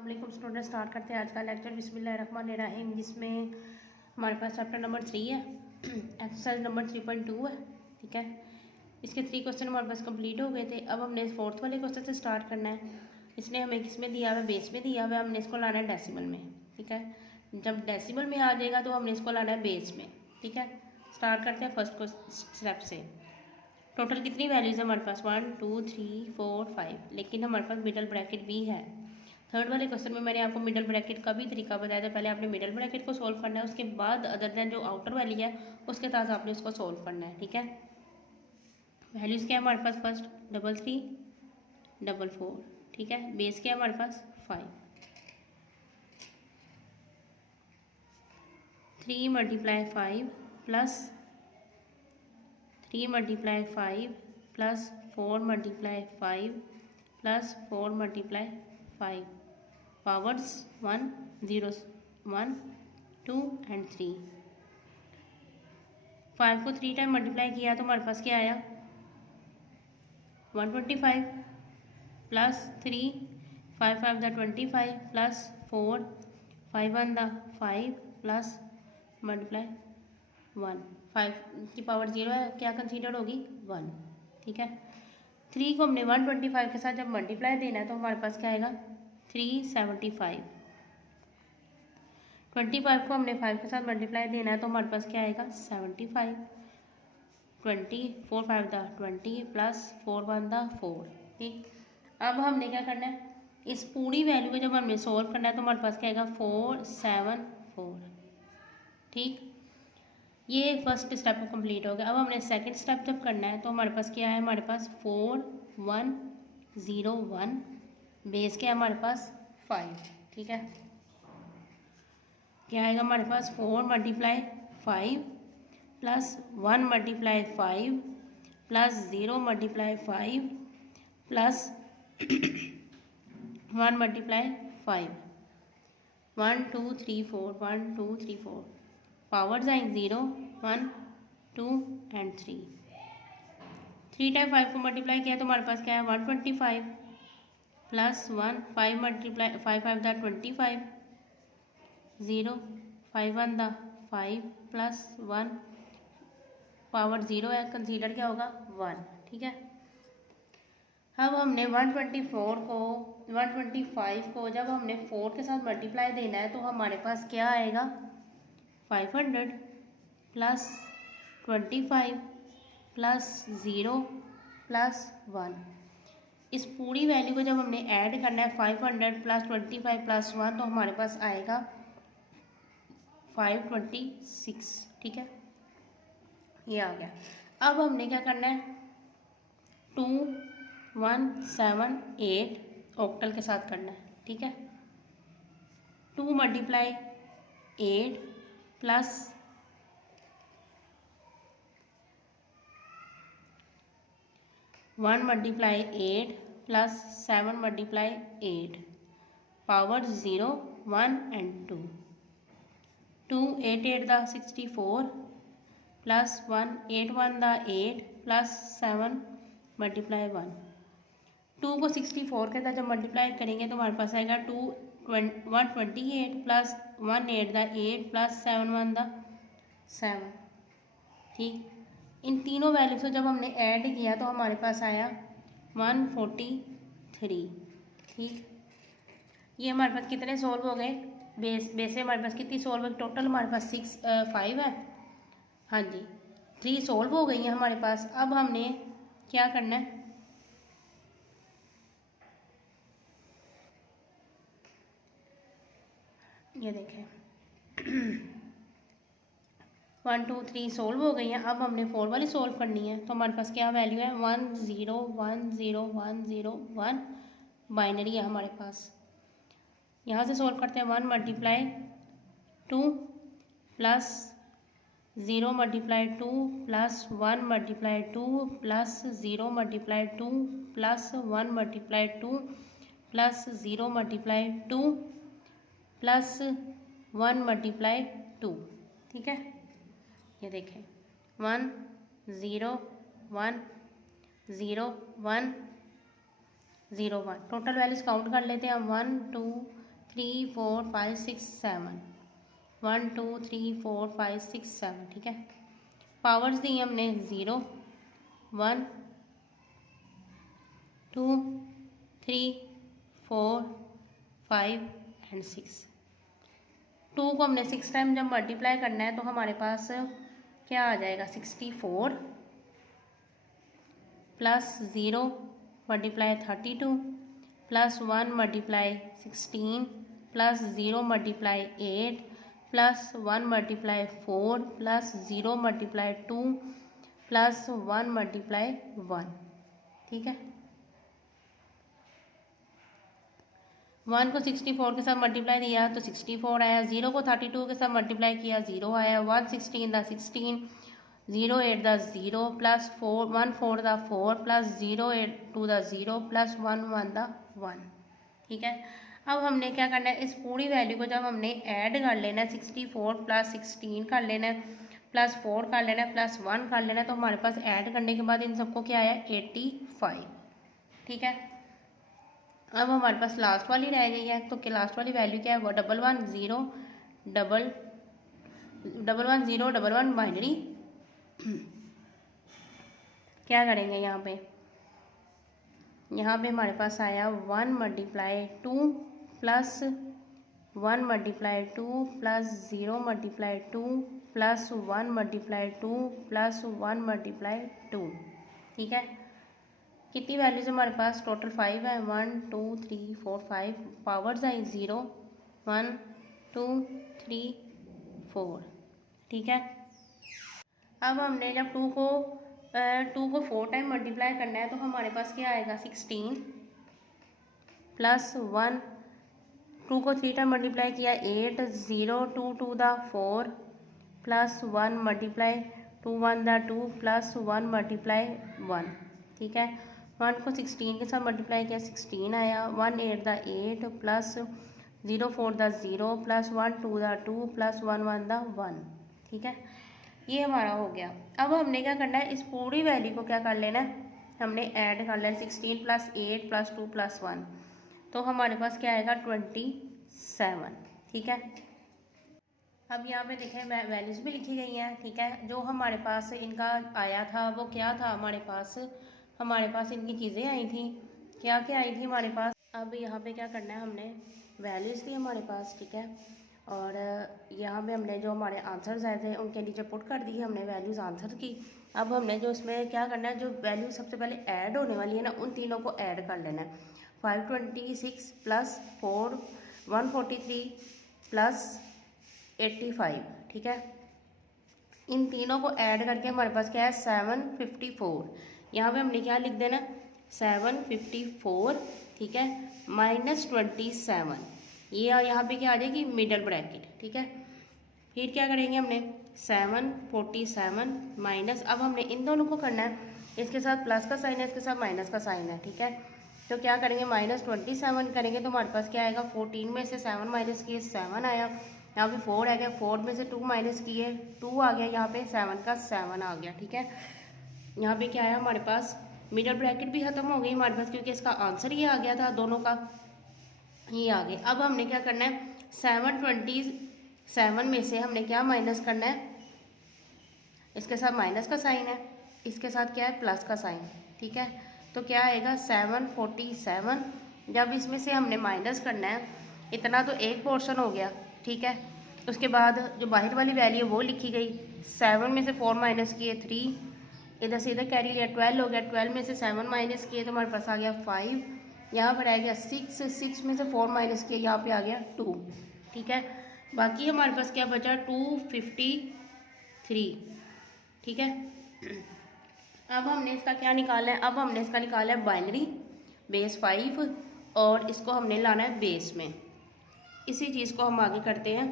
अस्सलाम student, start करते हैं आज का लेक्चर। बिस्मिल्लाहिर्रहमानिर्रहीम, जिसमें हमारे पास चैप्टर नंबर 3 है, एक्सरसाइज नंबर 3.2 है। ठीक है, इसके 3 क्वेश्चन हमारे पास कंप्लीट हो गए थे। अब हमने फोर्थ वाले क्वेश्चन से स्टार्ट करना है। इसने हमें किस में दिया हुआ है? बेस में दिया हुआ है। हमने इसको लाना है डेसिमल में। ठीक है, जब डेसिमल में आ जाएगा तो हमने इसको लाना है बेस में। ठीक है, स्टार्ट करते हैं फर्स्ट स्टेप से। टोटल कितनी वैल्यूज़ है हमारे पास? 1 2 3 4 5, लेकिन हमारे पास मिडल ब्रैकेट भी है। थर्ड वाले क्वेश्चन में मैंने आपको मिडल ब्रैकेट का भी तरीका बताया था। पहले आपने मिडल ब्रैकेट को सोल्व करना है, उसके बाद अदर देन जो आउटर वैल्यू है उसके साथ आपने उसको सोल्व करना है। ठीक है, वैल्यूज़ क्या है हमारे पास? फर्स्ट 3 3 4 4। ठीक है, बेस क्या है हमारे पास? 5। 3 multiply 5 plus 3 multiply 5 plus 4 multiply 5 plus 4 multiply 5 powers 1 0 1 2 and 3। 5 को 3 टाइम मल्टीप्लाई किया तो हमारे पास क्या आया? 125 plus 3 5 5 the 25 plus 4 5 1 the 5 plus multiply 1। 5 की पावर 0 है, क्या कंसीडर होगी? 1। ठीक है, 3 को हमने 125 के साथ जब मल्टीप्लाई देना है तो हमारे पास क्या आएगा? 375। 25 को हमने 5 के साथ मल्टीप्लाई देना है तो हमारे पास क्या आएगा? 75। 20 4 5 द 20 प्लस 4 1 द 4। ठीक, अब हमने क्या करना है? इस पूरी वैल्यू को जब हमने सोल्व करना है तो हमारे पास क्या आएगा? 4 7 4। ठीक, ये फर्स्ट स्टेप कंप्लीट हो गया। अब हमने सेकंड स्टेप जब करना है तो हमारे पास क्या है? हमारे पास 4 1 0 1। बेस क्या है हमारे पास? 5। ठीक है, क्या आएगा हमारे पास? 4 multiply 5 plus 1 multiply 5 plus 0 multiply 5 plus 1 multiply 5। 1 2 3 4 1 2 3 4 powers आएंगे 0 1 2 एंड 3। 3 टाइम 5 को मल्टीप्लाई किया तो हमारे पास क्या है? 125 plus 1 5 multiply 5 5 the 25 0 5 1 the 5 plus 1 power 0 है, कंसीडर क्या होगा? 1। ठीक है, अब हमने 125 को जब हमने 4 के साथ मल्टीप्लाई देना है तो हमारे पास क्या आएगा? 500 प्लस 25 प्लस 0 प्लस 1। इस पूरी वैल्यू को जब हमने ऐड करना है 500 प्लस 25 प्लस 1 तो हमारे पास आएगा 526। ठीक है, ये आ गया। अब हमने क्या करना है? 2 1 7 8 ऑक्टल के साथ करना है। ठीक है, 2 multiply 8 plus 1 multiply 8 plus 7 multiply 8 power 0 1 and 2। 2 8 8 the 64 plus 1 8 1 the 8 plus 7 multiply 1। 2 को 64 के साथ जब मल्टीप्लाई करेंगे तो हमारे पास आएगा 128 प्लस 1 8 द 8 प्लस 7 1 द 7। ठीक, इन तीनों वैल्यू से जब हमने ऐड किया तो हमारे पास आया 143। ठीक, ये हमारे पास कितने सोल्व हो गए? बेस से हमारे पास कितनी सोल्व है? टोटल हमारे पास 5 है। हाँ जी, 3 सोल्व हो गई हैं हमारे पास। अब हमने क्या करना है? ये देखें 1 2 3 सोल्व हो गई हैं। अब हमने 4 वाली सोल्व करनी है तो हमारे पास क्या वैल्यू है? 1 0 1 0 1 0 1। बाइनरी है हमारे पास। यहाँ से सोल्व करते हैं। 1 multiply 2 plus 0 multiply 2 plus 1 multiply 2 plus 0 multiply 2 plus 1 multiply 2 plus 0 multiply 2 plus 1 multiply 2। ठीक है, ये देखें 1 0 1 0 1 0 1। टोटल वैल्यूज काउंट कर लेते हैं हम। 1 2 3 4 5 6 7, 1 2 3 4 5 6 7, ठीक है। पावर्स दी हमने 0 1 2 3 4 5 एंड 6। 2 को हमने 6 टाइम जब मल्टीप्लाई करना है तो हमारे पास क्या आ जाएगा 64 plus 0 multiply 32 plus 1 multiply 16 plus 0 multiply 8 plus 1 multiply 4 plus 0 multiply 2 plus 1 multiply 1, ठीक है। 1 को 64 के साथ मल्टीप्लाई दिया तो 64 आया, 0 को 32 के साथ मल्टीप्लाई किया 0 आया, 1 16 the 16, 0 8 the 0 plus 4 1 4 the 4 plus 0 8 2 the 0 plus 1 1 the 1, ठीक है। अब हमने क्या करना है, इस पूरी वैल्यू को जब हमने ऐड कर लेना है 64 प्लस 16 कर लेना है प्लस 4 कर लेना है प्लस 1 कर लेना है, तो हमारे पास ऐड करने के बाद इन सबको क्या आया 85, ठीक है। अब हमारे पास लास्ट वाली रह गई है, तो लास्ट वाली वैल्यू क्या है वो 1 1 0 1 0 1 1 बाइनरी। क्या करेंगे यहाँ पे हमारे पास आया 1 multiply 2 plus 1 multiply 2 plus 0 multiply 2 plus 1 multiply 2 plus 1 multiply 2, ठीक है। कितनी वैल्यूज हमारे पास टोटल 5 है, 1 2 3 4 5, पावर्स आई 0 1 2 3 4, ठीक है। अब हमने जब 2 को 4 टाइम मल्टीप्लाई करना है तो हमारे पास क्या आएगा 16 प्लस 1, 2 को 3 टाइम मल्टीप्लाई किया 8, 0 2 2 the 4 plus 1 multiply 2 1 the 2 plus 1 multiply 1, ठीक है। 1 को 16 के साथ मल्टीप्लाई किया 16 आया, 1 8 द 8 प्लस 0 4 द 0 प्लस 1 2 द 2 प्लस 1 1 द 1, ठीक है। ये हमारा हो गया। अब हमने क्या करना है, इस पूरी वैल्यू को क्या कर लेना है, हमने ऐड कर लेना 16 प्लस 8 प्लस 2 प्लस 1, तो हमारे पास क्या आएगा 27, ठीक है। अब यहाँ पे देखें वैल्यूज भी लिखी गई हैं, ठीक है। जो हमारे पास इनका आया था वो क्या था, हमारे पास इनकी चीज़ें आई थी, क्या क्या आई थी हमारे पास। अब यहाँ पे क्या करना है, हमने वैल्यूज़ थी हमारे पास, ठीक है। और यहाँ पे हमने जो हमारे आंसर्स आए थे उनके नीचे पुट कर दी हमने वैल्यूज़ आंसर की। अब हमने जो इसमें क्या करना है, जो वैल्यू सबसे पहले ऐड होने वाली है ना, उन तीनों को ऐड कर लेना है। 526 प्लस 4 143 प्लस 85, ठीक है। इन तीनों को ऐड करके हमारे पास क्या है 754। यहाँ पे हमने क्या लिख देना 754, ठीक है, माइनस 27, ये यहाँ पे क्या आ जाएगी मिडल ब्रैकेट, ठीक है। फिर क्या करेंगे हमने 747 माइनस, अब हमने इन दोनों को करना है, इसके साथ प्लस का साइन है, इसके साथ माइनस का साइन है, ठीक है। तो क्या करेंगे माइनस 27 करेंगे तो हमारे पास क्या आएगा 14 में से 7 माइनस किए 7 आया, यहाँ पे 4 आ गया, 4 में से 2 माइनस किए 2 आ गया, यहाँ पे 7 का 7 आ गया, ठीक है। यहाँ पे क्या आया हमारे पास मिडल ब्रैकेट भी ख़त्म हो गई हमारे पास, क्योंकि इसका आंसर ये आ गया था दोनों का, ये आ गए। अब हमने क्या करना है 727 में से हमने क्या माइनस करना है, इसके साथ माइनस का साइन है, इसके साथ क्या है प्लस का साइन, ठीक है। तो क्या आएगा 747, जब इसमें से हमने माइनस करना है, इतना तो एक पोर्शन हो गया, ठीक है। उसके बाद जो बाहर वाली वैल्यू वो लिखी गई, 7 में से 4 माइनस किए 3, इधर से इधर कैरी लिया 12 हो गया, 12 में से 7 माइनस किए तो हमारे पास आ गया 5, यहाँ पर आ गया 6 में से 4 माइनस किए यहाँ पे आ गया 2, ठीक है। बाकी हमारे पास क्या बचा 253, ठीक है। अब हमने इसका क्या निकाला है, अब हमने इसका निकाला है बाइनरी बेस 5 और इसको हमने लाना है बेस में। इसी चीज़ को हम आगे करते हैं,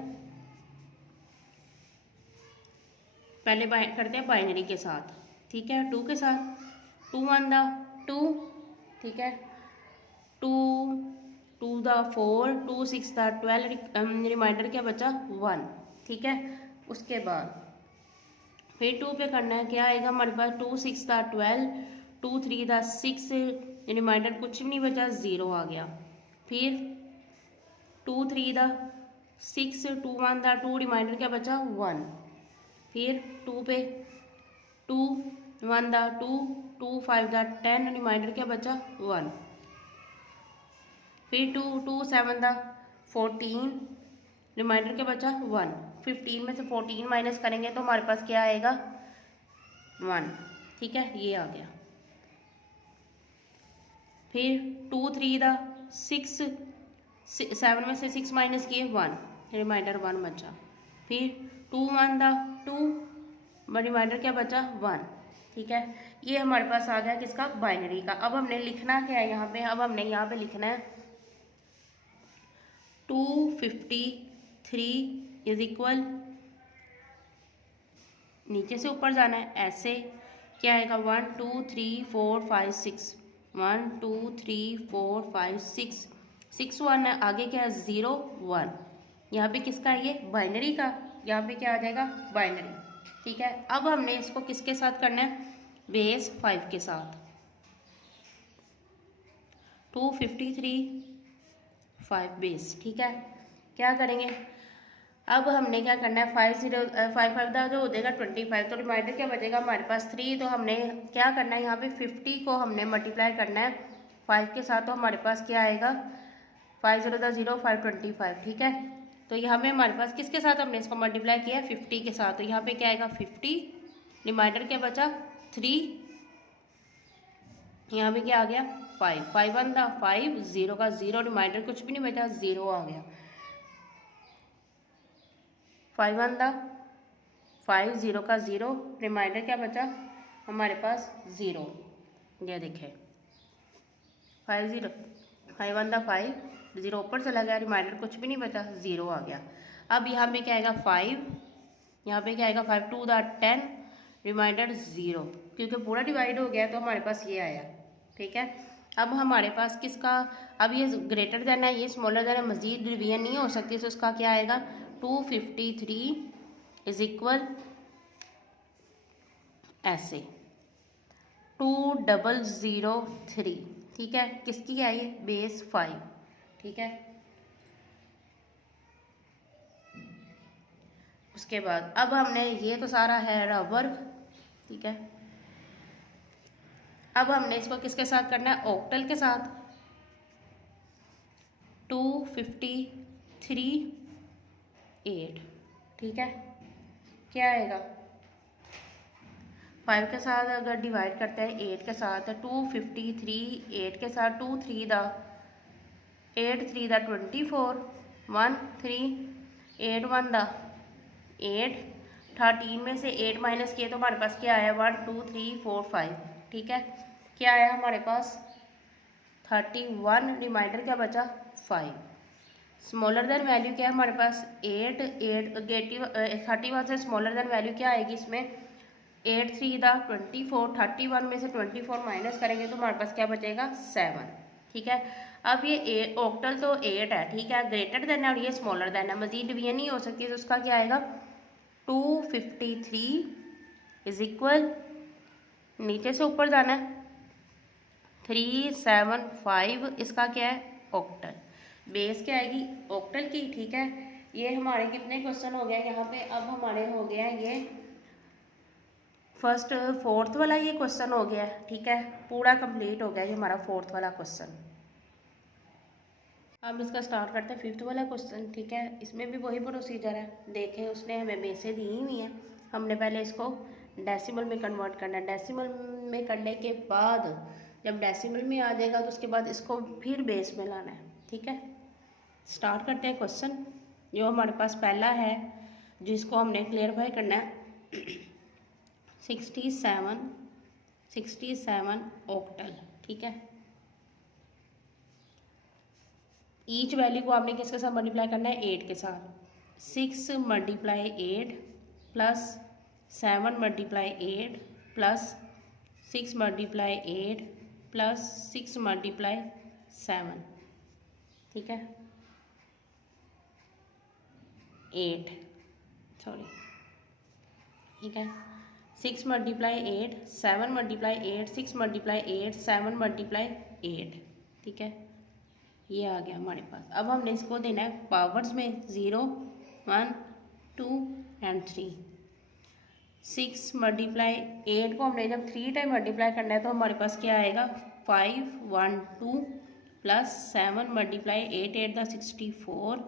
पहले करते हैं बाइनरी के साथ, ठीक है, 2 के साथ 2 1 द 2, ठीक है, 2 2 द 4 2 6 द 12, रिमाइंडर क्या बचा 1, ठीक है। उसके बाद फिर 2 पे करना है, क्या आएगा हमारे पास 2 6 द 12 2 3 द 6, रिमाइंडर कुछ भी नहीं बचा 0 आ गया। फिर 2 3 दा 6, 2 1 दा 2, रिमाइंडर क्या बचा 1। फिर 2 पे 2 1 दा 2, 2 5 दा 10, रिमाइंडर क्या बचा 1। फिर 2 2 7 दा 14, रिमाइंडर क्या बचा 1। 15 में से 14 माइनस करेंगे तो हमारे पास क्या आएगा 1। ठीक है, ये आ गया। फिर 2 3 दा 6, 7 में से 6 माइनस किए 1, रिमाइंडर 1 बचा। फिर 2 1 दा 2, रिमाइंडर क्या बचा 1। ठीक है, ये हमारे पास आ गया किसका बाइनरी का। अब हमने लिखना क्या है यहाँ पे, अब हमने यहाँ पे लिखना है 253 इज इक्वल, नीचे से ऊपर जाना है ऐसे, क्या आएगा 1 2 3 4 5 6, 1 2 3 4 5 6, 6 1 है, आगे क्या है 0 1। यहाँ पे किसका है ये बाइनरी का, यहाँ पे क्या आ जाएगा बाइनरी। ठीक है, अब हमने इसको किसके साथ करना है बेस 5 के साथ। 253 5 बेस। ठीक है, क्या करेंगे अब हमने क्या करना है 5 0 5 5 का जो हो जाएगा 25, तो रिमाइंडर क्या बचेगा हमारे पास 3। तो हमने क्या करना है यहाँ पे 50 को हमने मल्टीप्लाई करना है 5 के साथ, तो हमारे पास क्या आएगा 5 0 0 5 25। ठीक है, तो यहाँ पे हमारे पास किसके साथ हमने इसको मल्टीप्लाई किया है 50 के साथ, तो यहाँ पे क्या आएगा 50, रिमाइंडर क्या बचा 3, यहाँ पे क्या आ गया 5 5 1 था 5, 0 का 0, रिमाइंडर कुछ भी नहीं बचा 0 आ गया। 5 1 था 5, 0 का 0, रिमाइंडर क्या बचा हमारे पास 0। ये देखें 5 0 5 1 था 5, 0 ऊपर चला गया, रिमाइंडर कुछ भी नहीं बचा 0 आ गया। अब यहाँ पे क्या आएगा 5, यहाँ पे क्या आएगा 5 2 था 10, रिमाइंडर 0, क्योंकि पूरा डिवाइड हो गया तो हमारे पास ये आया। ठीक है, अब हमारे पास किसका, अब ये ग्रेटर देन है ये स्मॉलर देन है, मजीद डिवीजन नहीं हो सकती, तो उसका क्या आएगा 253 इज इक्वल ऐसे 2003। ठीक है, किसकी है ये बेस 5। ठीक है, उसके बाद अब हमने ये तो सारा है वर्ग। ठीक है, अब हमने इसको किसके साथ करना है ऑक्टल के साथ। 253 8। ठीक है, क्या आएगा 5 के साथ अगर डिवाइड करते हैं 8 के साथ, 253 8 के साथ 2 3 दा 8 3 दा 24, 1 3 8 1 दा 8, 13 में से 8 माइनस किए तो हमारे पास क्या आया 1 2 3 4 5। ठीक है, क्या आया हमारे पास 31, रिमाइंडर क्या बचा 5। स्मॉलर देन वैल्यू क्या है हमारे पास 8 31 से स्मॉलर देन वैल्यू क्या आएगी इसमें 8 3 दा 24, 31 में से 24 माइनस करेंगे तो हमारे पास क्या बचेगा 7। ठीक है, अब ये ऑक्टल तो 8 है। ठीक है, ग्रेटर देन है और ये स्मॉलर देन है, मजीद डिवीजन नहीं हो सकती, तो उसका क्या आएगा 253 इज इक्वल, नीचे से ऊपर जाना है 375, इसका क्या है ऑक्टल, बेस क्या आएगी ऑक्टल की। ठीक है, ये हमारे कितने क्वेश्चन हो गए यहाँ पे, अब हमारे हो गया ये फर्स्ट फोर्थ वाला ये क्वेश्चन हो गया। ठीक है, पूरा कंप्लीट हो गया ये हमारा फोर्थ वाला क्वेश्चन। अब इसका स्टार्ट करते हैं फिफ्थ वाला क्वेश्चन। ठीक है, इसमें भी वही प्रोसीजर है, देखें उसने हमें बेसें दी हुई हैं, हमने पहले इसको डेसिमल में कन्वर्ट करना है। डेसिमल में करने के बाद जब डेसिमल में आ जाएगा तो उसके बाद इसको फिर बेस में लाना है। ठीक है, स्टार्ट करते हैं क्वेश्चन। जो हमारे पास पहला है जिसको हमने क्लियरफाई करना है 67 ऑक्टल। ठीक है, ईच वैल्यू को आपने किसके साथ मल्टीप्लाई करना है 8 के साथ। 6 multiply 8 plus 7 multiply 8 plus 6 multiply 8 plus 6 multiply 7। ठीक है, 8 सॉरी। ठीक है, 6 मल्टीप्लाई 8 7 मल्टीप्लाई 8 6 मल्टीप्लाई 8 7 मल्टीप्लाई 8। ठीक है, ये आ गया हमारे पास। अब हमने इसको देना है पावर्स में 0, 1, 2 एंड 3। 6 मल्टीप्लाई 8 को हमने जब 3 टाइम मल्टीप्लाई करना है तो हमारे पास क्या आएगा 5, 1, 2 plus 7 multiply 8, 8 the 64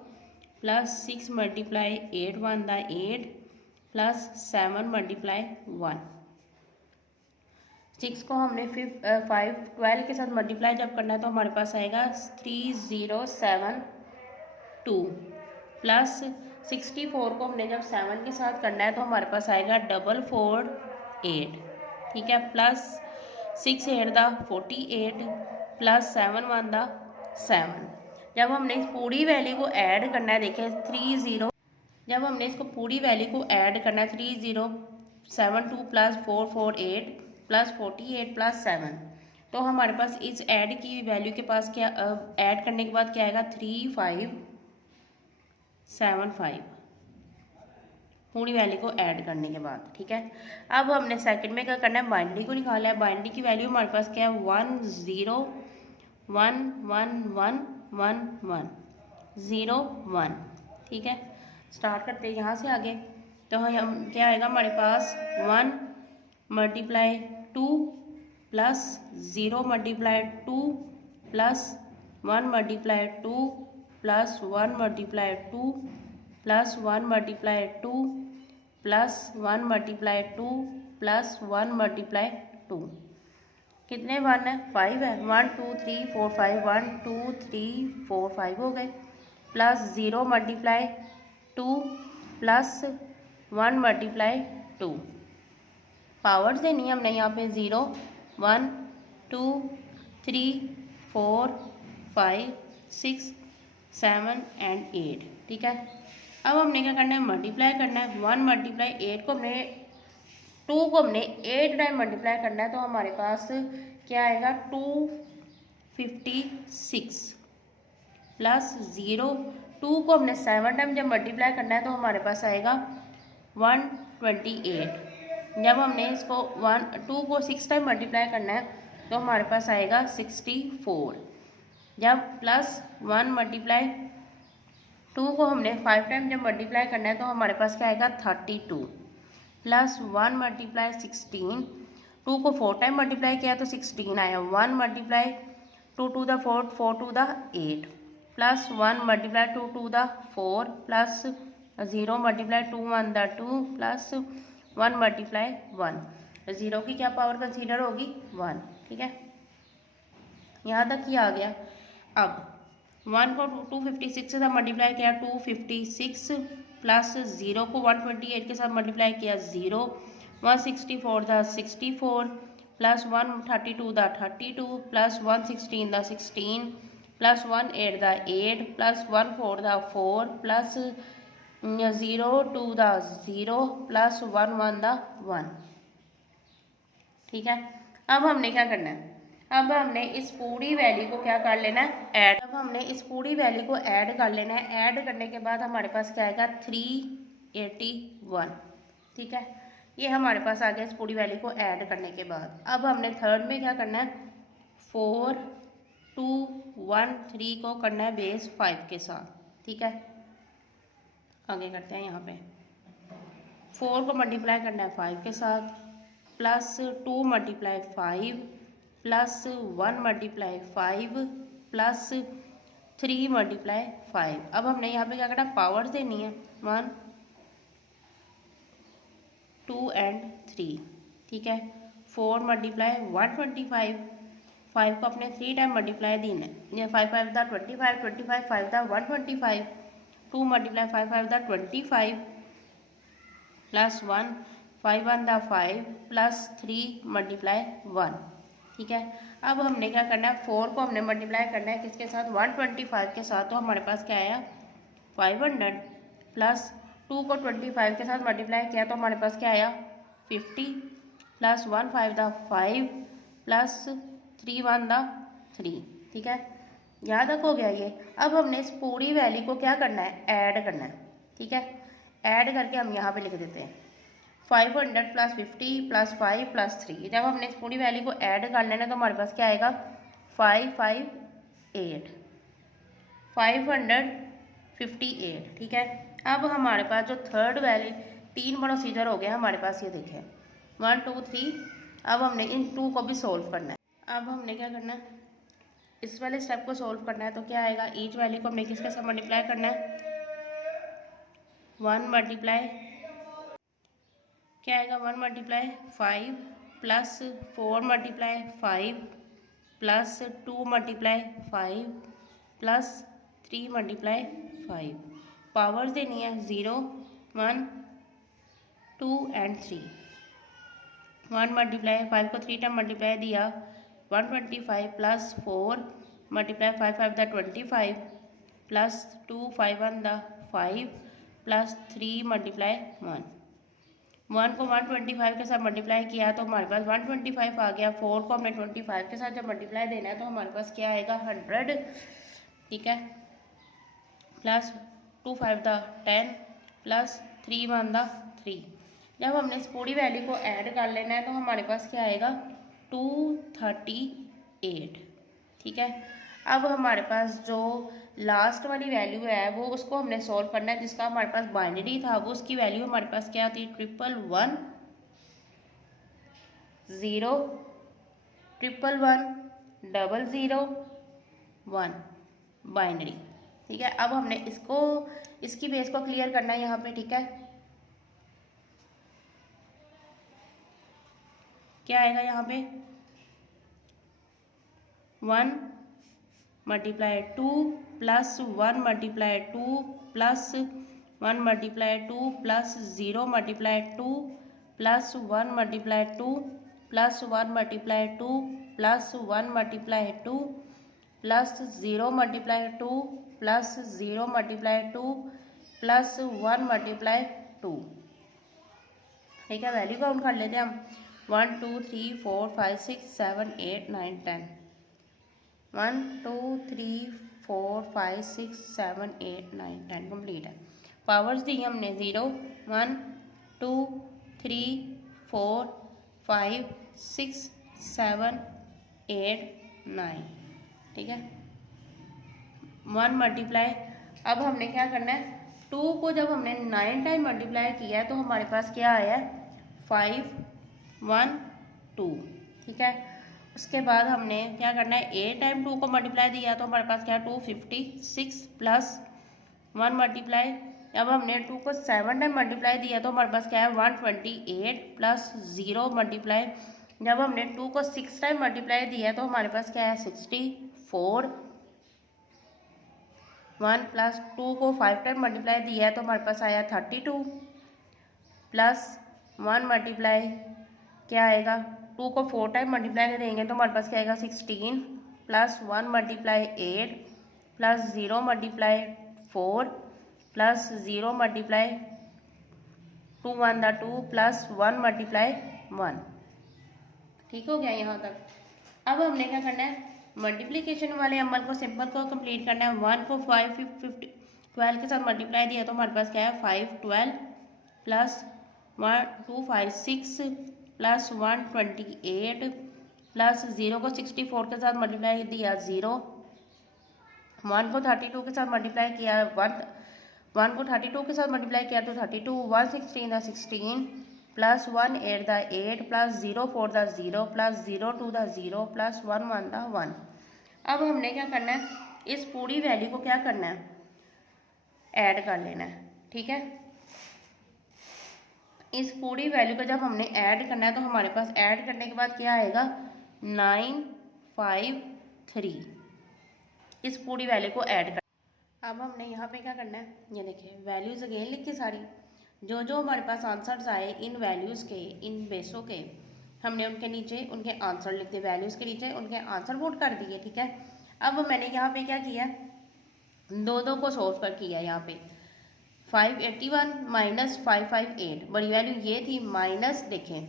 plus 6 multiply 8, 1 the 8 plus 7 multiply 1। 6 को हमने 5 12 के साथ मल्टीप्लाई जब करना है तो हमारे पास आएगा 3072 प्लस 64 को हमने जब 7 के साथ करना है तो हमारे पास आएगा 448। ठीक है, प्लस 6 8 द 48 प्लस 7 1 द 7। जब हमने इस पूरी वैल्यू को ऐड करना है, देखिए 30, जब हमने इसको पूरी वैल्यू को ऐड करना है 3072 प्लस 448 प्लस 48 प्लस 7, तो हमारे पास इस ऐड की वैल्यू के पास क्या ऐड करने के बाद क्या आएगा 3575 पूरी वैल्यू को ऐड करने के बाद। ठीक है, अब हमने सेकंड में क्या करना है, बाइनरी को निकालना है। बाइनरी की वैल्यू हमारे पास क्या है 1 0 1 1 1 1 1 0 1। ठीक है, स्टार्ट करते हैं यहाँ से आगे। तो हम क्या आएगा हमारे पास 1 multiply 2 plus 0 multiply 2 plus 1 multiply 2 plus 1 multiply 2 plus 1 multiply 2 plus 1 multiply 2 plus 1 multiply 2। कितने 1 है 5 है, 1 2 3 4 5 1 2 3 4 5 हो गए, plus 0 multiply 2 plus 1 multiply 2। Powers देनी है हमने यहाँ पे 0 1 2 3 4 5 6 7 एंड 8। ठीक है, अब हमने क्या करना है मल्टीप्लाई करना है। 1 मल्टीप्लाई 8 को हमने 2 को हमने 8 टाइम मल्टीप्लाई करना है तो हमारे पास क्या आएगा 256 प्लस 0 2 को हमने 7 टाइम जब मल्टीप्लाई करना है तो हमारे पास आएगा 128। जब हमने इसको 2 को 6 टाइम मल्टीप्लाई करना है तो हमारे पास आएगा 64। जब प्लस 1 मल्टीप्लाई 2 को हमने 5 टाइम जब मल्टीप्लाई करना है तो हमारे पास क्या आएगा 32 प्लस 1 मल्टीप्लाई 16। 2 को 4 टाइम मल्टीप्लाई किया तो 16 आया। 1 multiply 2 to the 4 4 to the 8 plus 1 multiply 2 to the 4 plus 0 multiply 2 1 the 2 plus 1 multiply 1। 0 की क्या पावर कंसीडर होगी 1। ठीक है, यहाँ तक ही आ गया। अब 1 को 256 से मल्टीप्लाई किया 256 प्लस 0 को 128 के साथ मल्टीप्लाई किया 0 164 the 64 plus 132 the 32 plus 116 the 16 plus 18 the 8 plus 14 the 4 plus 0 2 the 0 plus 1 1 the 1। ठीक है, अब हमने क्या करना है, अब हमने इस पूरी वैल्यू को क्या कर लेना है ऐड। अब हमने इस पूरी वैल्यू को ऐड कर लेना है। ऐड करने के बाद हमारे पास क्या आएगा 381। ठीक है, ये हमारे पास आ गया इस पूरी वैल्यू को ऐड करने के बाद। अब हमने थर्ड में क्या करना है 4 2 1 3 को करना है बेस 5 के साथ। ठीक है, आगे करते हैं। यहाँ पे 4 को मल्टीप्लाई करना है 5 के साथ plus 2 multiply 5 plus 1 multiply 5 plus 3 multiply 5। अब हमने यहाँ पे क्या करना है पावर्स देनी है 1 2 एंड 3। ठीक है, 4 मल्टीप्लाई 125 5 को अपने 3 टाइम मल्टीप्लाई देना है। 5 5 the 25 25 5 the 125 2 multiply 5 5 the 25 plus 1 5 1 the 5 plus 3 multiply 1। ठीक है, अब हमने क्या करना है 4 को हमने मल्टीप्लाई करना है किसके साथ 125 के साथ। तो हमारे पास क्या आया 500 प्लस 2 को 25 के साथ मल्टीप्लाई किया तो हमारे पास क्या आया 50 प्लस 1 5 द 5 प्लस 3 1 द 3। ठीक है, यहाँ तक हो गया ये। अब हमने इस पूरी वैल्यू को क्या करना है ऐड करना है। ठीक है, ऐड करके हम यहाँ पे लिख देते हैं 500 प्लस 50 प्लस 5 प्लस 3। जब हमने इस पूरी वैल्यू को ऐड कर लेना तो हमारे पास क्या आएगा 558। 558, ठीक है। अब हमारे पास जो थर्ड वैल्यू, 3 प्रोसीजर हो गया हमारे पास, ये देखें 1 2 3। अब हमने इन 2 को भी सोल्व करना है। अब हमने क्या करना है, इस वाले स्टेप को सोल्व करना है। तो क्या आएगा, ईच वैल्यू को हमने किसके साथ मल्टीप्लाई करना है, 1 मल्टीप्लाई, क्या आएगा 1 multiply 5 plus 4 multiply 5 plus 2 multiply 5 plus 3 multiply 5। Powers देनी है 0 1 2 एंड 3। 1 मल्टीप्लाई 5 को 3 टाइम मल्टीप्लाई दिया 125 plus 4 multiply 5 5 the 25 plus 2 5 1 the 5 plus 3 multiply 1 को 125 के साथ मल्टीप्लाई किया तो हमारे पास 125 आ गया। 4 को हमने 25 के साथ जब मल्टीप्लाई देना है तो हमारे पास क्या आएगा 100, ठीक है। Plus 2 5 the 10 plus 3 1 the 3। जब हमने इस पूरी वैल्यू को ऐड कर लेना है तो हमारे पास क्या आएगा 238, ठीक है। अब हमारे पास जो लास्ट वाली वैल्यू है वो उसको हमने सोल्व करना है, जिसका हमारे पास बाइनरी था वो उसकी वैल्यू हमारे पास क्या थी 111 0 111 0 1 बाइनरी, ठीक है। अब हमने इसकी बेस को क्लियर करना है यहाँ पे, ठीक है। क्या आएगा यहाँ पे 1 multiply 2 plus 1 multiply 2 plus 1 multiply 2 plus 0 multiply 2 plus 1 multiply 2 plus 1 multiply 2 plus 1 multiply 2 plus 0 multiply 2 plus 0 multiply 2 plus 1 multiply 2, ठीक है। वैल्यू काउंट कर लेते हैं हम 1 2 3 4 5 6 7 8 9 10। 1 2 3 4 5 6 7 8 9 10 कंप्लीट है। पावर्स दी हमने 0 1 2 3 4 5 6 7 8 9, ठीक है। 1 मल्टीप्लाई, अब हमने क्या करना है 2 को जब हमने 9 टाइम मल्टीप्लाई किया है तो हमारे पास क्या आया 5 1 2, ठीक है। उसके बाद हमने क्या करना है 8 टाइम 2 को मल्टीप्लाई दिया तो हमारे पास क्या 256 प्लस 1 मल्टीप्लाई, जब हमने 2 को 7 टाइम मल्टीप्लाई दिया तो हमारे पास क्या है 128 प्लस 0 मल्टीप्लाई, जब हमने 2 को 6 टाइम मल्टीप्लाई दिया तो हमारे पास क्या है 64। 1 प्लस 2 को 5 टाइम मल्टीप्लाई दिया है तो हमारे पास आया 32 प्लस 1 मल्टीप्लाई, क्या आएगा 2 को 4 टाइम मल्टीप्लाई करेंगे तो हमारे पास क्या आएगा 16 plus 1 multiply 8 plus 0 multiply 4 plus 0 multiply 2 1 the 2 plus 1 multiply 1, ठीक हो गया यहाँ तक। अब हमने क्या करना है मल्टीप्लिकेशन वाले अमल को सिंपल को कंप्लीट करना है। 1 को 12 के साथ मल्टीप्लाई दिया तो हमारे पास क्या है 5 12 प्लस 1 2 5 6 प्लस 128 प्लस 0 को 64 के साथ मल्टीप्लाई दिया 0, 1 को 32 के साथ मल्टीप्लाई किया 1 को 32 के साथ मल्टीप्लाई किया तो 32, 1 16 द 16 प्लस 1 8 द 8 plus 0 4 the 0 plus 0 2 the 0 plus 1 1 the 1। अब हमने क्या करना है इस पूरी वैल्यू को क्या करना है ऐड कर लेना है, ठीक है। इस पूरी वैल्यू को जब हमने ऐड करना है तो हमारे पास ऐड करने के बाद क्या आएगा 953, इस पूरी वैल्यू को ऐड कर। अब हमने यहाँ पे क्या करना है ये देखिए वैल्यूज़ अगेन लिखी सारी, जो जो हमारे पास आंसर्स आए इन वैल्यूज़ के इन बेसों के हमने उनके नीचे उनके आंसर लिख दिए, वैल्यूज़ के नीचे उनके आंसर पुट कर दिए, ठीक है। अब मैंने यहाँ पे क्या किया 2 को सोल्व कर किया, यहाँ पे 581 माइनस 558 बड़ी वैल्यू ये थी, माइनस देखें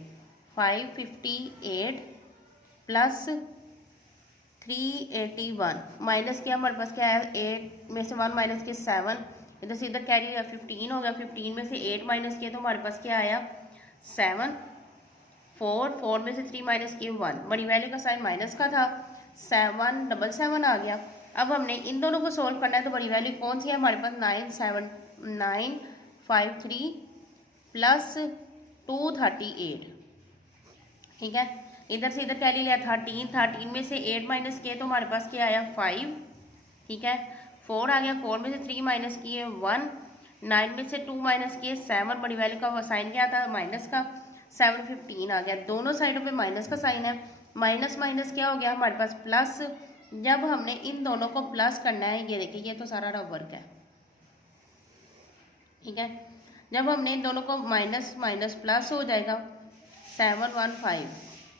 558 प्लस 381 माइनस किया हमारे पास क्या है 8 में से 1 माइनस के 7, इधर से इधर कैरी 15 हो गया, 15 में से 8 माइनस किया तो हमारे पास क्या आया 7, 4 में से 3 माइनस किए 1, बड़ी वैल्यू का साइन माइनस का था 777 आ गया। अब हमने इन दोनों को सोल्व करना है, तो बड़ी वैल्यू कौन सी है हमारे पास, 9,7,9,5,3 प्लस 238। ठीक है, इधर से इधर कैरी लिया 13 में से 8 माइनस किए तो हमारे पास क्या आया 5। ठीक है, 4 आ गया, 4 में से 3 माइनस किए 1, 9 में से 2 माइनस किए 7, बड़ी वैल्यू का साइन क्या था माइनस का, 7 15 आ गया। दोनों साइडों पे माइनस का साइन है, माइनस माइनस क्या हो गया हमारे पास प्लस। जब हमने इन दोनों को प्लस करना है, ये देखिए ये तो सारा वर्क है। ठीक है, जब हमने इन दोनों को माइनस माइनस प्लस हो जाएगा 7 1 5,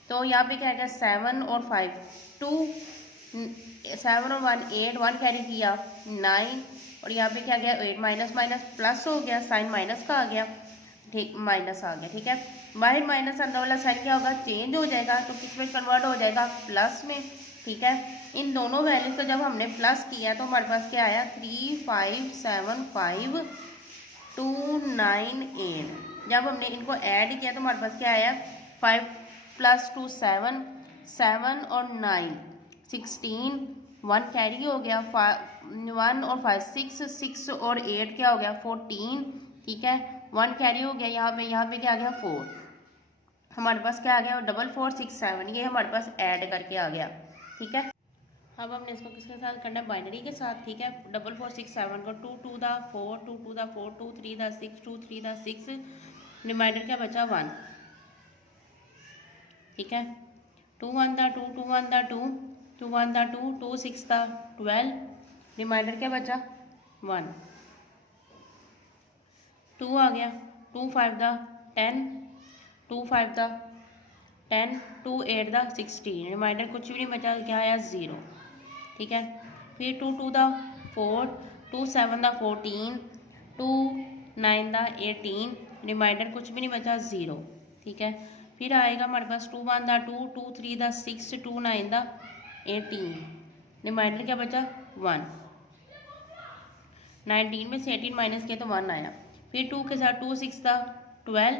तो यहाँ पे क्या आएगा 7 और 5 2, 7 और 1 8, 1 कैरी किया 9, और यहाँ पे क्या गया 8, माइनस माइनस प्लस हो गया, साइन माइनस का आ गया। ठीक, माइनस आ गया। ठीक है, बाहर माइनस अंदर वाला साइन क्या होगा चेंज हो जाएगा, तो किसमें कन्वर्ट हो जाएगा प्लस में। ठीक है, इन दोनों वैल्यू को जब हमने प्लस किया तो हमारे पास क्या आया 3 5 7 5 2 9 8। जब हमने इनको ऐड किया तो हमारे पास क्या आया 5 + 2 7, 7 और 9 16, 1 कैरी हो गया, 1 और 5 6, 6 और 8 क्या हो गया 14। ठीक है, 1 कैरी हो गया, यहाँ पे क्या आ गया 4, हमारे पास क्या आ गया 4 4 6 7, ये हमारे पास ऐड करके आ गया। ठीक है, अब हमने इसको किसके साथ करना है बाइनरी के साथ। ठीक है, 4 4 6 7 को 2 2 दा 4, 2 2 दा 4, 2 3 दा 6, 2 3 दा 6, रिमाइंडर क्या बचा 1। ठीक है, 2 1 दा 2, 2 1 दा 2, 2 1 दा 2, 2 6 दा 12, रिमाइंडर क्या बचा 1। 2 आ गया, 2 5 दा 10, 2 5 दा 10, 2 8 दा 16, रिमाइंडर कुछ भी नहीं बचा, क्या आया 0। ठीक है, फिर 2 2 दा 4, 2 7 दा 14, 2 9 दा 18, रिमाइंडर कुछ भी नहीं बचा 0। ठीक है, फिर आएगा हमारे पास 2 1 दा 2, 2 3 दा 6, 2 9 दा 18, रिमाइंडर क्या बचा 1। 19 में से 18 माइनस किया तो 1 आया। फिर 2 के साथ 2 6 दा 12,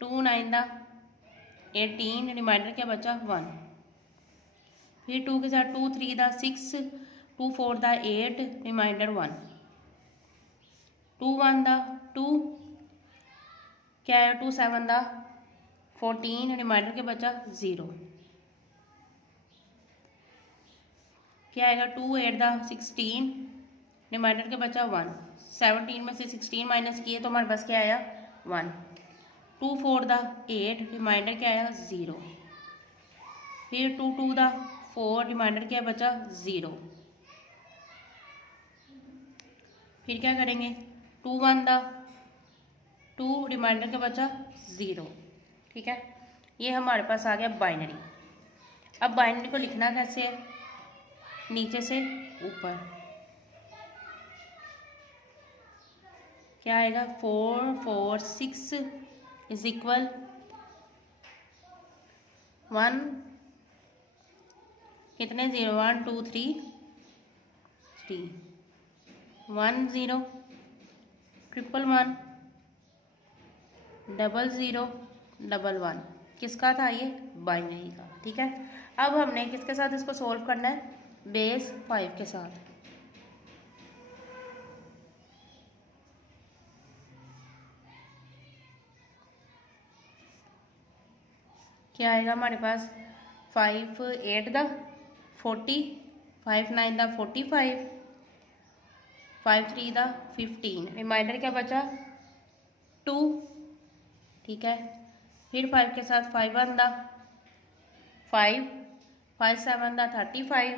2 9 दा 18, रिमाइंडर क्या बचा 1। फिर 2 के साथ 2 3 दा 6, 2 4 दा 8, रिमाइंडर 1, 2 1 दा 2, क्या है 2 7 दा 14, रिमाइंडर क्या बचा 0। क्या आएगा 2 8 दा 16, रिमाइंडर क्या बचा 1। 17 में से 16 माइनस किए तो हमारे पास क्या आया 1। 2 4 दा 8, रिमाइंडर क्या आया 0। फिर 2 2 दा 4, रिमाइंडर क्या बचा 0। फिर क्या करेंगे 2 1 दा 2, रिमाइंडर क्या बचा 0। ठीक है, ये हमारे पास आ गया बाइनरी। अब बाइनरी को लिखना कैसे है, नीचे से ऊपर क्या आएगा 4 4 6 इज इक्वल 1, कितने 0 1 2 3 3, 1 0 1 1 1 0 1 1, किसका था ये बाइनरी का। ठीक है, अब हमने किसके साथ इसको सोल्व करना है, बेस 5 के साथ। क्या आएगा हमारे पास 5 8 दा 40, 5 9 दा 45, 5 3 दा 15, रिमाइंडर क्या बचा 2। ठीक है, फिर 5 के साथ 5 1 दा 5, 5 7 दा 35,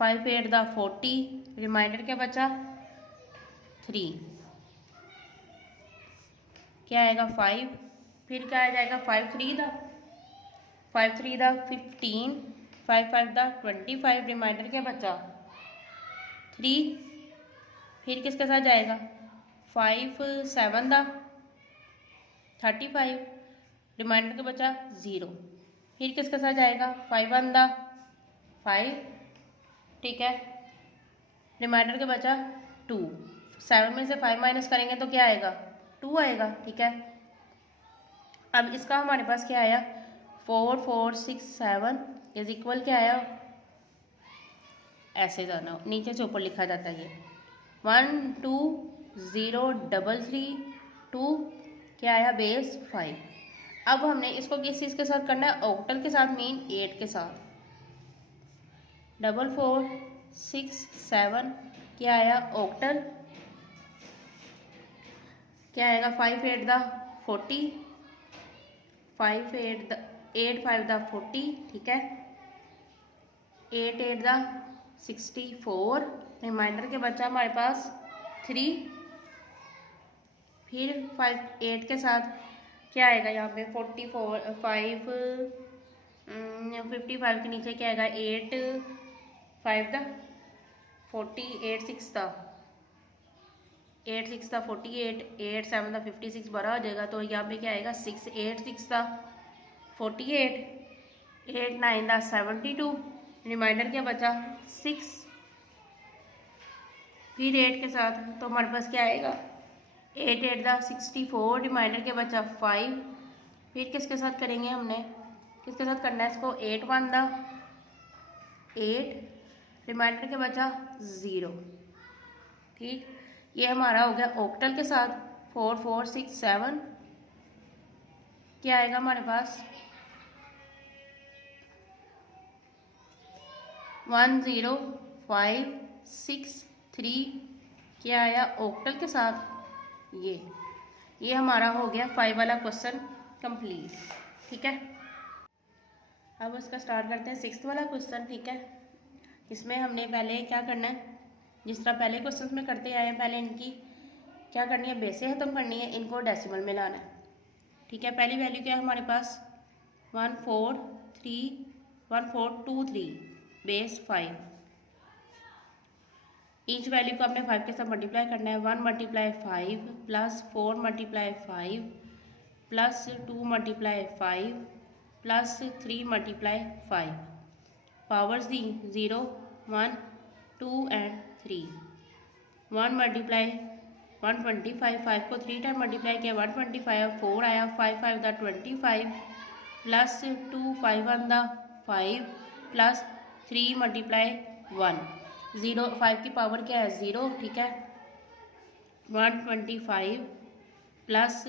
5 8 दा 40, रिमाइंडर क्या बचा 3। क्या आएगा 5, फिर क्या आ जाएगा 5 3 दा 15, 5 5 दा 25, रिमाइंडर क्या बचा 3। फिर किसके साथ जाएगा 5 7 दा 35, रिमाइंडर क्या बचा 0। फिर किसके साथ जाएगा 5 1 दा 5, ठीक है, रिमाइंडर क्या बचा 2। 7 में से 5 माइनस करेंगे तो क्या आएगा 2 आएगा। ठीक है, अब इसका हमारे पास क्या आया 4 4 6 7 इज इक्वल क्या आया ऐसे जाना, नीचे से ऊपर लिखा जाता है ये 12033 क्या आया बेस 5। अब हमने इसको किस चीज़ के साथ करना है, ऑक्टल के साथ, मीन 8 के साथ। 4467 क्या आया ऑक्टल, क्या आएगा 5 8 द 40, 5 8 5 द 40, ठीक है, 8 8 द 64, रिमाइंडर के बचा हमारे पास 3, फिर 5 8 के साथ क्या आएगा यहाँ पे 44 5 55 के नीचे क्या आएगा 8 5 द 40, 8 6 द 48, 8 7 द 56 बड़ा हो जाएगा, तो यहाँ पे क्या आएगा 6 8 6 द 48, 8 9 द 72, रिमाइंडर क्या बचा 6, फिर 8 के साथ तो हमारे पास क्या आएगा 8 8 द 64, रिमाइंडर के बचा 5, फिर किसके साथ करेंगे, हमने किसके साथ करना है इसको 8 1 द 8, रिमाइंडर के बचा 0, ठीक। ये हमारा हो गया ऑक्टल के साथ। 4 4 6 7 क्या आएगा हमारे पास 1 0 5 6 3 क्या आया ऑक्टल के साथ, ये हमारा हो गया 5 वाला क्वेश्चन कंप्लीट, ठीक है। अब उसका स्टार्ट करते हैं 6th वाला क्वेश्चन, ठीक है। इसमें हमने पहले क्या करना है, जिस तरह पहले क्वेश्चन में करते आए हैं, पहले इनकी क्या करनी है, बेसे खत्म करनी है, इनको डेसिमल में लाना है, ठीक है। पहली वैल्यू क्या है हमारे पास 1423 बेस 5, ईच वैल्यू को आपने 5 के साथ मल्टीप्लाई करना है। 1 × 5 plus 4 × 5 plus 2 × 5 plus 3 × 5, powers the 0 1 2 and 3। 1 × 125, 5 को 3 टाइम मल्टीप्लाई किया 125, 4 आया, 5 5 द 25 प्लस 2 5 1 द 5 प्लस 3 × 1, 0 5 की पावर क्या है 0, ठीक है। 125 प्लस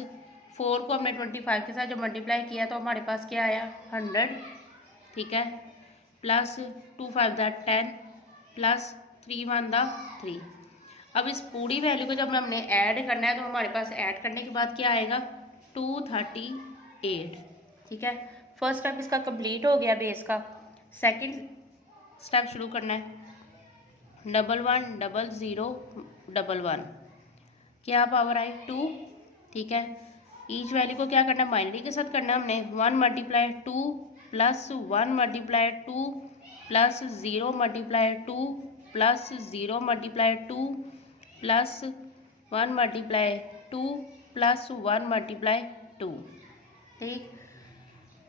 4 को हमने 25 के साथ जो मल्टीप्लाई किया तो हमारे पास क्या आया 100, ठीक है, प्लस 2 5 द 10 प्लस 3 1 द 3। अब इस पूरी वैल्यू को जब हमने ऐड करना है तो हमारे पास ऐड करने के बाद क्या आएगा 238, ठीक है। फर्स्ट स्टेप इसका कंप्लीट हो गया बेस का। सेकंड स्टेप शुरू करना है 1 1 0 0 1 1, क्या पावर आई 2, ठीक है। ईच वैल्यू को क्या करना है बाइनरी के साथ करना है हमने 1 × 2 plus 1 × 2 plus 0 × 2 plus 0 × 2 plus 1 × 2 plus 1 × 2, ठीक।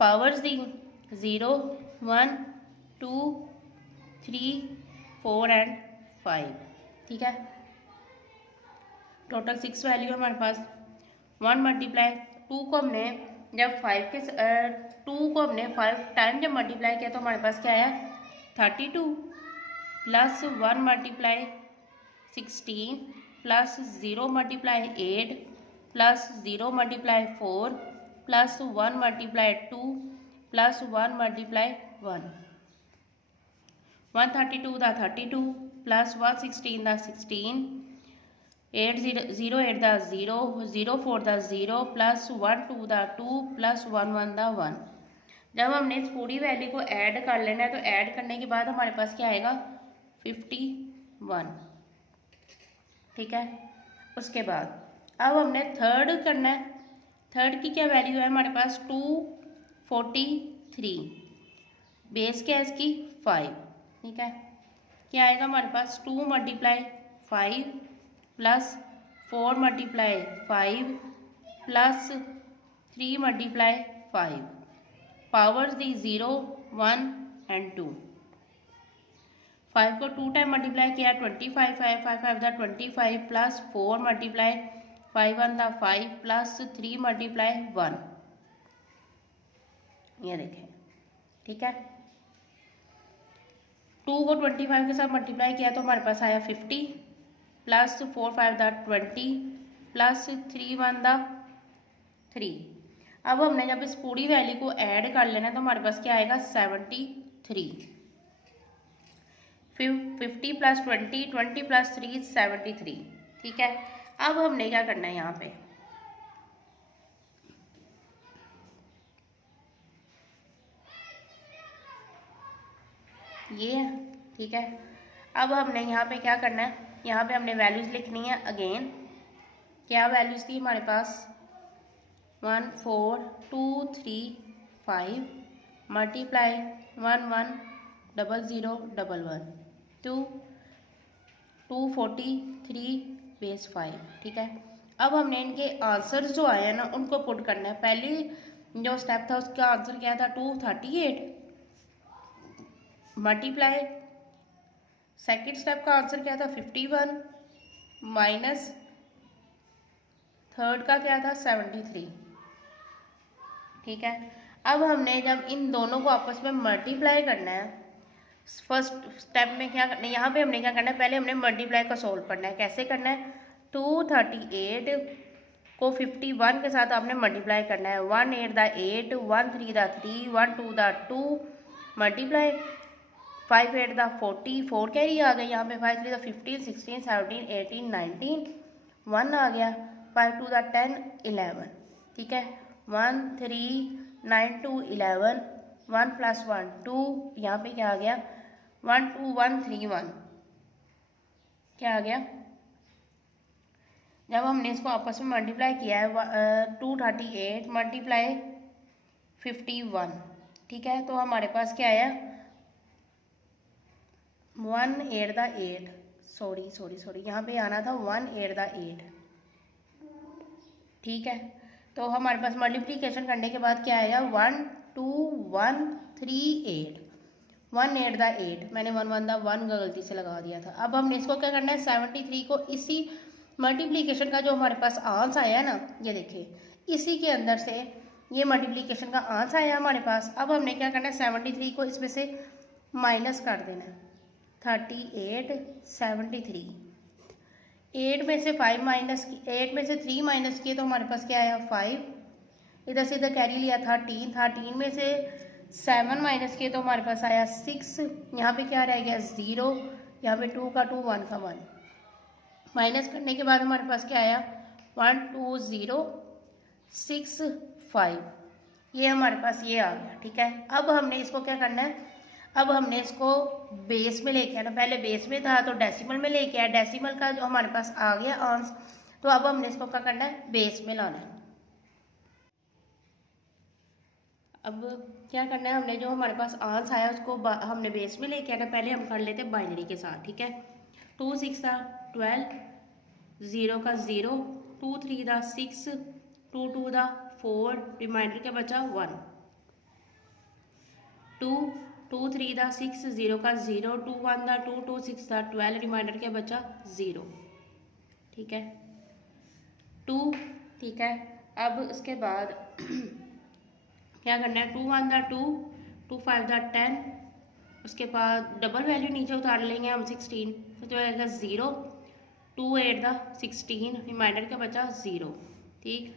पावर्स दी 0 1 2 3 4 and 5, ठीक है। टोटल 6 वैल्यू है हमारे पास। 1 × 2 को हमने जब 5 के 2 को हमने 5 टाइम जब मल्टीप्लाई किया तो हमारे पास क्या आया 32 plus 1 × 16 plus 0 × 8 plus 0 × 4 plus 1 × 2 plus 1 × 1, 132 the 32 plus 116 the 16, 8 0 0 8 the 0 0 4 the 0 plus 1 2 द 2 प्लस 1 1 द 1। जब हमने इस पूरी वैल्यू को ऐड कर लेना है तो ऐड करने के बाद हमारे पास क्या आएगा 51, ठीक है। उसके बाद अब हमने थर्ड करना है। थर्ड की क्या वैल्यू है हमारे पास 243, बेस क्या है इसकी 5, ठीक है। क्या आएगा हमारे पास 2 × 5 plus 4 × 5 plus 3 × 5, powers the 0 1 and 2। 5 को 2 टाइम मल्टीप्लाई किया 25 5 5 5 द 25 प्लस 4 × 5 1 द 5 प्लस 3 × 1, ये देखें, ठीक है। 2 को 25 के साथ मल्टीप्लाई किया तो हमारे पास आया 50 प्लस 4 5 द 20 प्लस 3 1 द 3। अब हमने जब इस पूरी वैल्यू को ऐड कर लेना तो हमारे पास क्या आएगा 73। 50 प्लस 20 प्लस 3 73। ठीक है, अब हमने क्या करना है यहाँ पे, ये है। ठीक है, अब हमने यहाँ पे क्या करना है, यहाँ पे हमने वैल्यूज लिखनी है अगेन। क्या वैल्यूज थी हमारे पास 1 4 2 3 5 मल्टीप्लाई 1 1 0 0 1 1 2 2 43 बेस 5। ठीक है, अब हमने इनके आंसर जो आए हैं ना उनको पुट करना है। पहले जो स्टेप था उसका आंसर क्या था 238 मल्टीप्लाई, सेकेंड स्टेप का आंसर क्या था 51 माइनस थर्ड का क्या था 73। ठीक है, अब हमने जब इन दोनों को आपस में मल्टीप्लाई करना है, फर्स्ट स्टेप में क्या करना है, यहाँ पे हमने क्या करना है, पहले हमने मल्टीप्लाई का सोल्व करना है। कैसे करना है, 238 को 51 के साथ आपने मल्टीप्लाई करना है। 1 8 द 8 1 3 द 3 1 2 द 2 मल्टीप्लाई 5 8 द 40 4 कैरी आ गई यहाँ पे, 5 3 द 15 16 17 18 19 1 आ गया, 5 2 द 10 11। ठीक है, 1 3 9 2 11 1 प्लस 1 2, यहाँ पे क्या आ गया 1 2 1 3 1, क्या आ गया। जब हमने इसको आपस में मल्टीप्लाई किया है 238 मल्टीप्लाई 51। ठीक है, तो हमारे पास क्या आया 1 8 द 8, सॉरी यहाँ पे आना था 1 8 द 8। ठीक है, तो हमारे पास मल्टीप्लिकेशन करने के बाद क्या आएगा 1 2 1 3 8 1 8 द 8, मैंने 1 1 द 1 गलती से लगा दिया था। अब हमने इसको क्या करना है 73 को इसी मल्टीप्लिकेशन का जो हमारे पास आंसर आया ना, ये देखिए इसी के अंदर से ये मल्टीप्लिकेशन का आंसर आया हमारे पास। अब हमने क्या करना है 73 को इसमें से माइनस कर देना है, 38 73, 8 में से 5 माइनस 8 में से 3 माइनस किए तो हमारे पास क्या आया 5, इधर से इधर कैरी लिया 13, 13 में से 7 माइनस किए तो हमारे पास आया 6, यहाँ पे क्या रह गया 0, यहाँ पे 2 का 2 1 का 1, माइनस करने के बाद हमारे पास क्या आया 1 2 0 6 5, ये हमारे पास ये आ गया। ठीक है, अब हमने इसको क्या करना है, अब हमने इसको बेस में लेके आना। पहले बेस में था तो डेसिमल में लेके आया, डेसिमल का जो हमारे पास आ गया आंसर, तो अब हमने इसको क्या करना है बेस में लाना है। अब क्या करना है, हमने जो हमारे पास आंसर आया उसको हमने बेस में लेके आना। पहले हम कर लेते हैं बाइनरी के साथ। ठीक है, 2 6 था 12, 0 का 0, 2 3 था 6, 2 2 था 4, रिमाइंडर क्या बचा 1, 2 2 3 था 6, 0 का 0, 2 1 था 2, 2 6 था 12, रिमाइंडर क्या बचा 0। ठीक है, 2। ठीक है, अब उसके बाद क्या करना है 2 1 था 2, 2 5 था 10, उसके बाद डबल वैल्यू नीचे उतार लेंगे हम 16, तो जो आएगा 0, 2 8 था 16, रिमाइंडर क्या बचा 0। ठीक,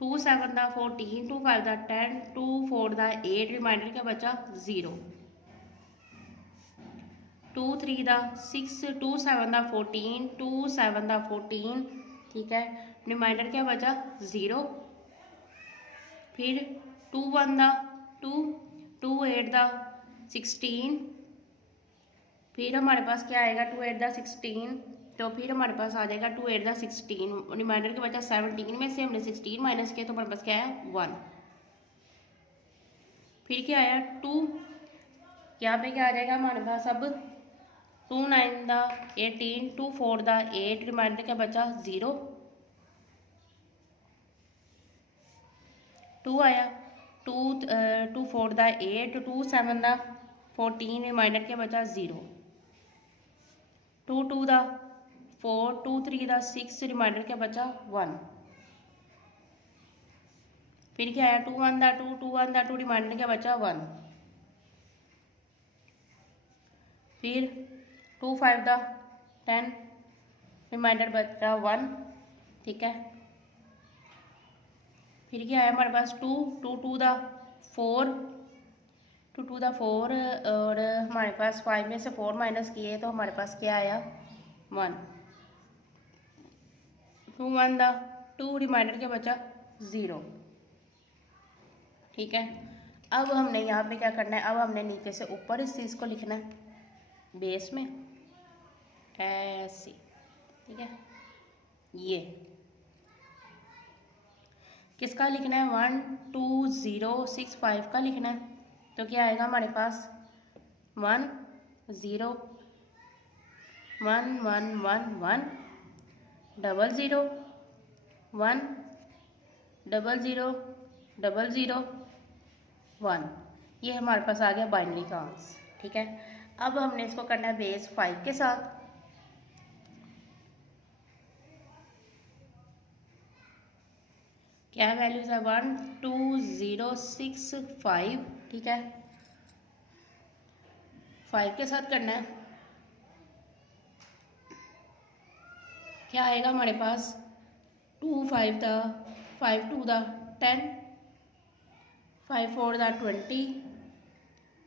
2 7 था 14, 2 5 था 10, 2 4 था 8, रिमाइंडर क्या बचा 0, 2 3 था 6, 2 7 था 14, 2 7 था 14। ठीक है, रिमाइंडर क्या बचा 0। फिर 2 1 था 2, 2 8 था 16, फिर हमारे पास क्या आएगा 2 8 था 16, तो फिर हमारे पास आ जाएगा 2 8 था 16, रिमाइंडर के बचा 17 में से हमने 16 माइनस किया तो हमारे पास क्या है 1। फिर क्या आया 2, यहाँ पे क्या आ जाएगा हमारे पास अब 2 9 था 18, 2 4 था 8, रिमाइंडर क्या बचा 0, 2 आया 2 4 था 8, 2 7 था 14, रिमाइंडर क्या बचा 0, 2 2 था 4, 2 3 था 6, रिमाइंडर क्या बचा 1। फिर क्या आया 2 1 था 2, 2 1 था 2, रिमाइंडर क्या बचा 1। फिर 2 5 दा 10, रिमाइंडर बच रहा 1, ठीक है। फिर क्या है हमारे पास 2 2 2 दा 4, 2 2 दा 4, और हमारे पास 5 में से 4 माइनस किए तो हमारे पास क्या आया 1, 2 1 दा 2, रिमाइंडर क्या बचा 0, ठीक है। अब हमने यहाँ पे क्या करना है, अब हमने नीचे से ऊपर इस चीज़ को लिखना है बेस में ऐसे, ठीक है। ये किसका लिखना है 1 2 0 6 5 का लिखना है, तो क्या आएगा हमारे पास 1 0 1 1 1 1 0 0 1 0 0 0 0 1, ये हमारे पास आ गया बाइनरी का आंसर, ठीक है। अब हमने इसको करना है बेस 5 के साथ, क्या वैल्यूज है 1 2 0 6 5, ठीक है। 5 के साथ करना है, क्या आएगा हमारे पास 2 5 दा 5 2 दा 10, 5 4 दा 20,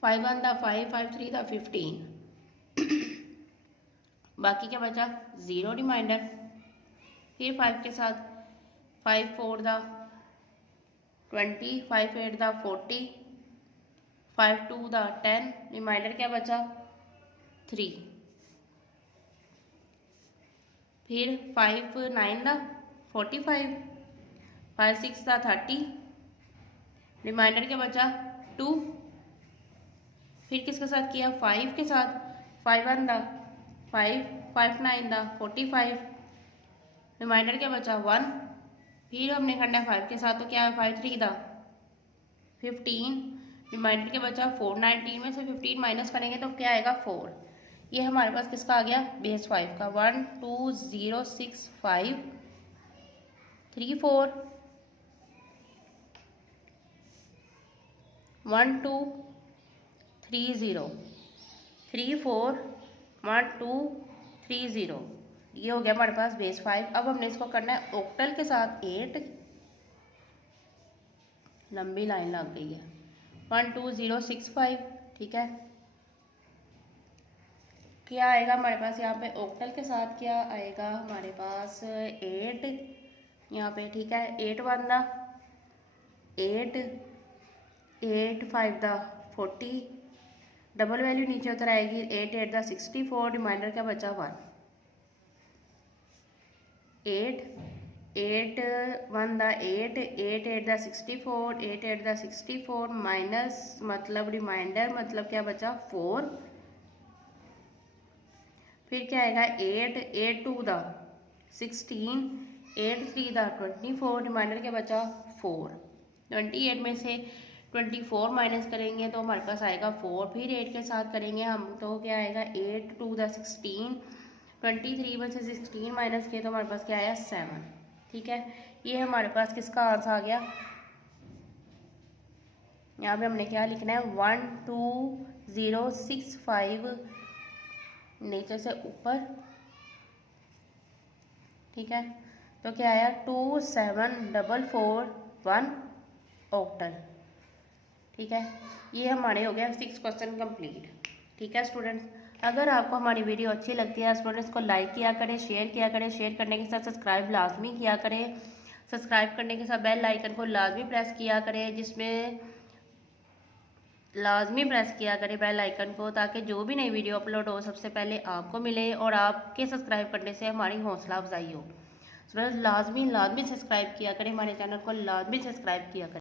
5 1 दा 5 5 3 दा 15, बाकी क्या बचा 0 रिमाइंडर। फिर 5 के साथ 5 4 दा 20, 5 8 दा 40, 5 2 दा 10, रिमाइंडर क्या बचा 3। फिर 5 9 दा 45, 5 6 दा 30, रिमाइंडर क्या बचा 2। फिर किसके साथ किया 5 के साथ, 5 1 दा 5, 5 9 दा 45, रिमाइंडर क्या बचा 1। फिर हमने करना है 5 के साथ, तो क्या है 5 3 दा 15, रिमाइंडर क्या बचा 4। 19 में से 15 माइनस करेंगे तो क्या आएगा 4। ये हमारे पास किसका आ गया बेस 5 का 1 2 0 6 5 3 4 1 2 3 0 3 4 1 2 3 0, ये हो गया हमारे पास बेस 5। अब हमने इसको करना है ऑक्टल के साथ 8, लंबी लाइन लग गई है 1 2 0 6 5, ठीक है। क्या आएगा हमारे पास यहाँ पे ऑक्टल के साथ, क्या आएगा हमारे पास 8 यहाँ पे, ठीक है। 8 1 दा 8, 8 5 दा 40, डबल वैल्यू नीचे उतर आएगी 8 8 दा 64, रिमाइंडर क्या बचा 1। 8 8 1 दा 8, 8 8 दा 64, 8 8 दा 64 माइनस मतलब रिमाइंडर मतलब क्या बचा 4। फिर क्या आएगा 8 8 2 दा 16, 8 3 दा 24, रिमाइंडर क्या बचा 4। 28 में से 24 माइनस करेंगे तो हमारे पास आएगा 4। फिर 8 के साथ करेंगे हम तो क्या आएगा 8 2 दा 16, 23 में से 16 माइनस किए तो हमारे पास क्या आया 7, ठीक है। ये हमारे पास किसका आंसर आ गया। यहाँ पे हमने क्या लिखना है 1 2 0 6 5 नीचे से ऊपर, ठीक है। तो क्या आया 2 7 4 4 1 ऑक्टल, ठीक है। ये हमारे हो गया 6 क्वेश्चन कंप्लीट, ठीक है स्टूडेंट्स। अगर आपको हमारी वीडियो अच्छी लगती है स्टूडेंट्स को लाइक किया करें, शेयर किया करें, शेयर करने के साथ सब्सक्राइब लाजमी किया करें, सब्सक्राइब करने के साथ बेल आइकन को लाजमी प्रेस किया करें, जिसमें लाजमी प्रेस किया करें बेल आइकन को, ताकि जो भी नई वीडियो अपलोड हो सबसे पहले आपको मिले और आपके सब्सक्राइब करने से हमारी हौसला अफजाई हो। लाजमी सब्सक्राइब किया करें, हमारे चैनल को लाजमी सब्सक्राइब किया करें।